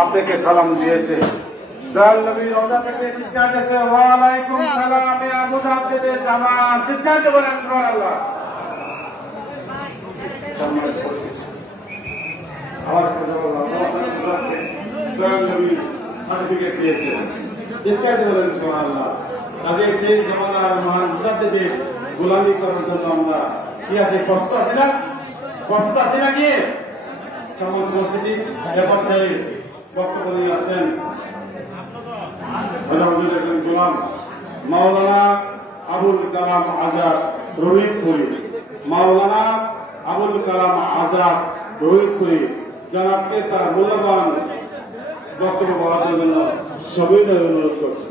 আপনাকে সালাম দিয়েছে। দয়াল নবী রওজা থেকে চিৎকার দিয়েছে, ওয়ালাইকুম সালাম ইয়া মুজাদ্দিদে জামান। চিৎকার দিয়ে বলেন সুবহানাল্লাহ। আওয়াজ করে বললাম, দয়াল নবী সার্টিফিকেট দিয়েছে। চিৎকার দিয়ে বলেন সুবহানাল্লাহ। কাজে সেই জামানার মহান মুজাদ্দিদের গোলামি করার জন্য আমরা কি আছে, কষ্ট আছে না? কষ্ট আছে না? কি চমক মসজিদ ব্যাপারটাই বক্তব্য নিয়ে আসছেন গোলাম মাওলানা আবুল কালাম আজাদ রোহিতপুরি। মাওলানা আবুল কালাম আজাদ রোহিতপুরি জানাবকে তার মূল্যবান বক্তব্য বলার জন্য সবিনয় অনুরোধ করছি।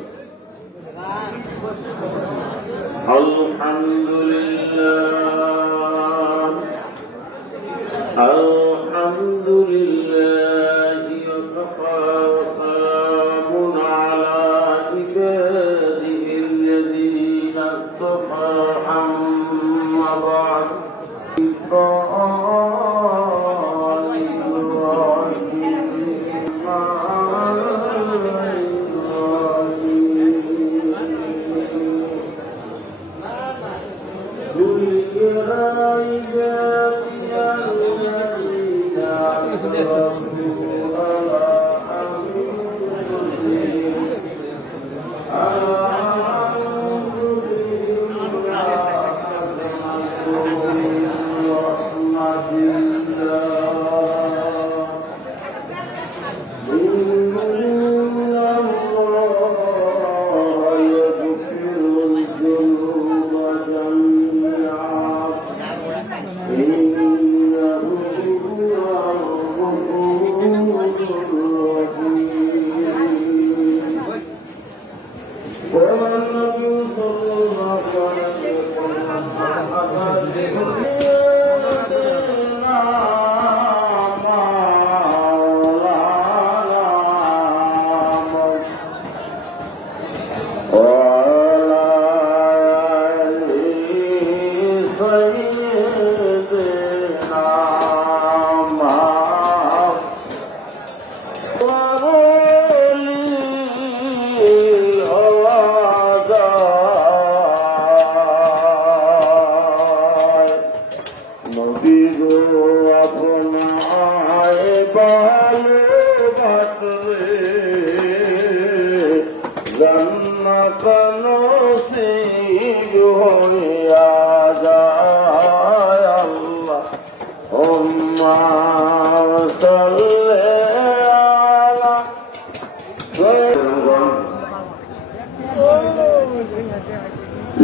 আলহামদুলিল্লাহ ওয়াকাফা সালামুন আলা ইবাদিহিল্লাযীনা ইসতাফা আম্মা বা'দ।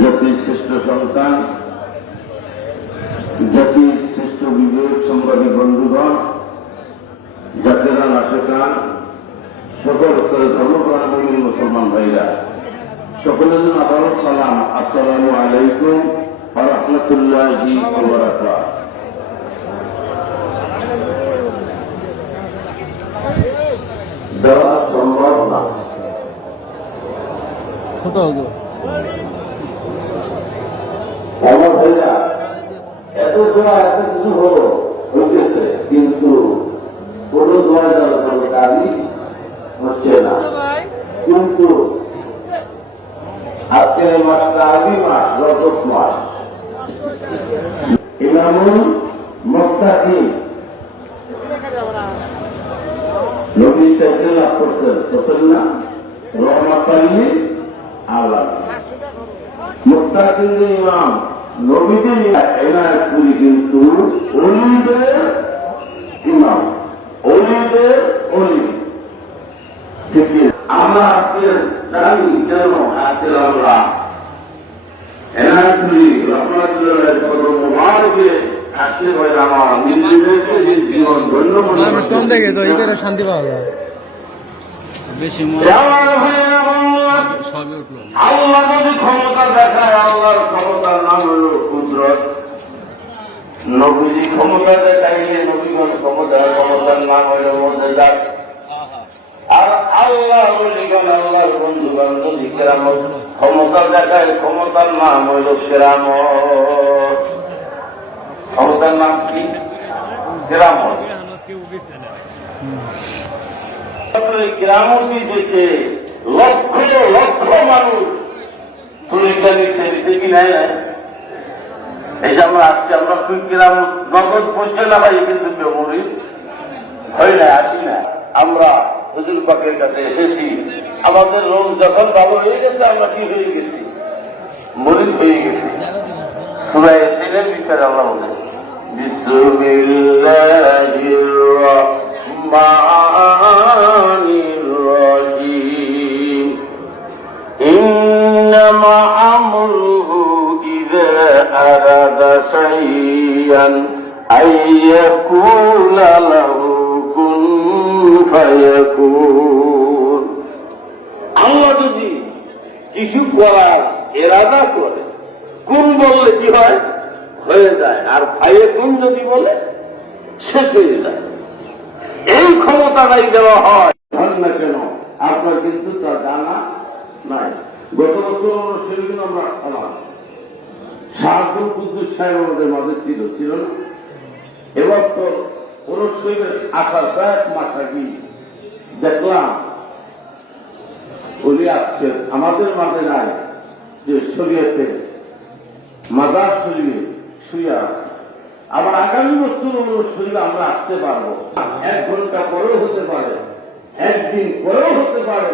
জাতির শ্রেষ্ঠ সন্তান, জাতির শ্রেষ্ঠ বিবেক সংবাদী বন্ধুগণ, জাতিরা নাশকান, সকল স্তরের ধর্মপ্রাণ মুসলমান ভাইরা, সকলের জন্য আবারও সালাম। আসসালামু আলাইকুম ওয়া রাহমাতুল্লাহি ওয়া বারাকাতুহু। দেওয়া সম্ভব না। আমার ভাইরা, এত দোয়া এত কিছু হইতেছে, কিন্তু কোন দোয়া দেওয়ার কোন কাজই হচ্ছে না। কিন্তু আজকের এই মাসটা আরবি মাস, রজব মাস। ইমামুল মুত্তাকিন নবী টাইটেল লাভ করছেন, করছেন না? রহমাতুল লিল আলামিন। মুত্তাকিনদের ইমাম, নবীদের এনায়েত পুরি, কিন্তু ওলিদের ইমাম, ওলিদের ওলি। ঠিক আমরা আজকে জানি কেন আজকে আমরা এনায়েত পুরি রহমাতুল্লাহ মুবারকে আজকে ভাই আমার জীবন ধন্য মনে শান্তি পাওয়া যায় বেশি। আল্লাহ যদি ক্ষমতা দেখায়, আল্লাহর ক্ষমতার নাম হল কুদরত। নবীজি ক্ষমতা দেখাইলে নবীগণ ক্ষমতার নাম হল মুআজিজাত। আর আল্লাহ বলিগণ, আল্লাহর বন্ধুগণ যদি কেরামত ক্ষমতা দেখায়, ক্ষমতার নাম হইল কেরামত। ক্ষমতার নাম কি? কেরামত। গ্রামটি থেকে লক্ষ লক্ষ মানুষ পরীক্ষা দিচ্ছে কি নাই এই যে আমরা আসছি, আমরা গ্রাম নগদ পৌঁছে না ভাই, কিন্তু কেউ মরি হয় না, আসি না। আমরা হুজুর পাকের কাছে এসেছি, আমাদের রোগ যখন ভালো হয়ে গেছে আমরা কি হয়ে গেছি, মরিদ হয়ে গেছি। সূরা ইয়াসিনের ভিতরে আল্লাহ বলেন বিসমিল্লাহির রহমানির রহিম ইন্নামা আমরুহু ইযা আরাদা শাইআন আইয়াকুলা লাহু কুন ফায়াকুন। আল্লাহ যদি কিছু করার ইরাদা করে, কুন বললে কি হয়, হয়ে যায়, আর ফায়াকুন যদি বলে শেষ হয়ে যায়। এই ক্ষমতাটাই দেওয়া হয় না কেন আপনার কিন্তু তা জানা নাই। গত বছর আমরা সেদিন আমরা আসলাম, শাহাদুল কুদ্দুস সাহেব আমাদের মাঝে ছিল না? এবছর শরীফের আসার প্রায় মাস আগে দেখলাম উনি আসছেন, আমাদের মাঝে নাই, যে শরীয়তে মাজার শরীফে শুয়ে আছে। আবার আগামী বছর শরীরে আমরা আসতে পারবো, 1 ঘন্টা পরেও হতে পারে, 1 দিন পরেও হতে পারে,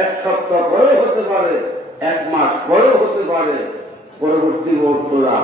1 সপ্তাহ পরেও হতে পারে, 1 মাস পরেও হতে পারে। পরবর্তী মুহূর্তরা